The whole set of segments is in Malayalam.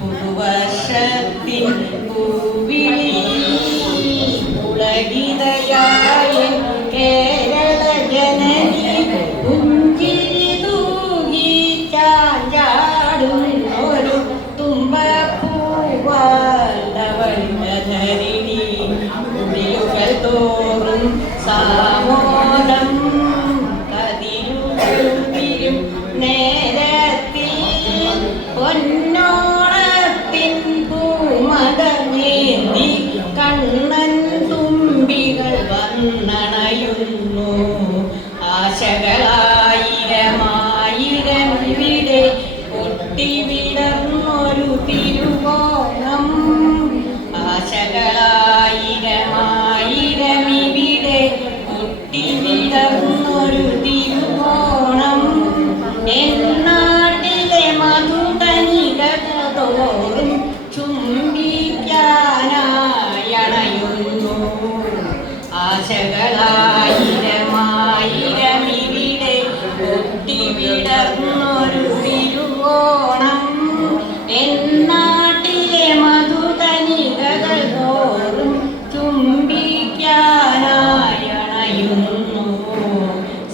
പുതുവർഷത്തിൻ പൂവിളി പുളകിതയായ കേരള ജനനി പുഞ്ചിരി തൂകി ചാഞ്ചാടും ഒരു തുമ്പപ്പൂവാൽധവളിതധരിണി കുടിലുകൾ തോറും സാമോദം കതിരുകളും നേരത്തിൽ പൊന്നോണത്തിൻ പൂമതമേന്തി കണ്ണൻ തുമ്പികൾ വന്നണയുന്നു. ആശകളായിരമായിരം ഇവിടെ പൊട്ടിവിടർന്നൊരു തിരുവോണം. ആശകളായിരമായിരം ഇവിടെ പൊട്ടിവിടർന്നൊരു തിരുവോണം. എന്നാട്ടിലെ മധുതനികതോറും ചുംബിക്കാനായണയുന്നു. ആശകളായിരമായിരം ഇവിടെ പൊട്ടിവിടർന്നൊരു തിരുവോണം. എന്നാട്ടിലെ മധുതനികകൾ തോറും ചുംബിക്കാനായണയുന്നു.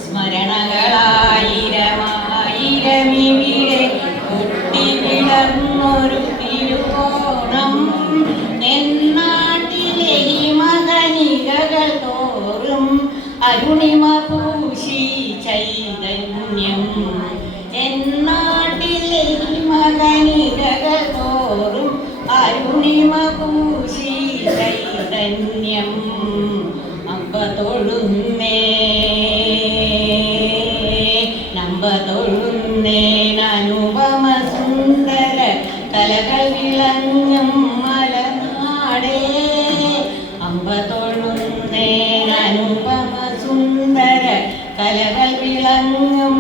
സ്മരണകളായിരമായിരം ഇവിടെ പൊട്ടിവിടർന്നൊരു തിരുവോണം. എന്നാട്ടിലെ ഹിമകനികകൾ തോറും അരുണിമ പൂശി ചൈതന്യം. എന്നാട്ടിലെ ഹിമകനികകൾ തോറും അരുണിമ പൂശി ചൈതന്യം. അമ്പ തൊഴുന്നേ നമ്പ തൊഴുന്നേനുപമ സുന്ദര കലകൾ വിളങ്ങും മലനാടേ. അമ്പ തൊഴുന്നേനുപമ സുന്ദര കലകൾ വിളങ്ങും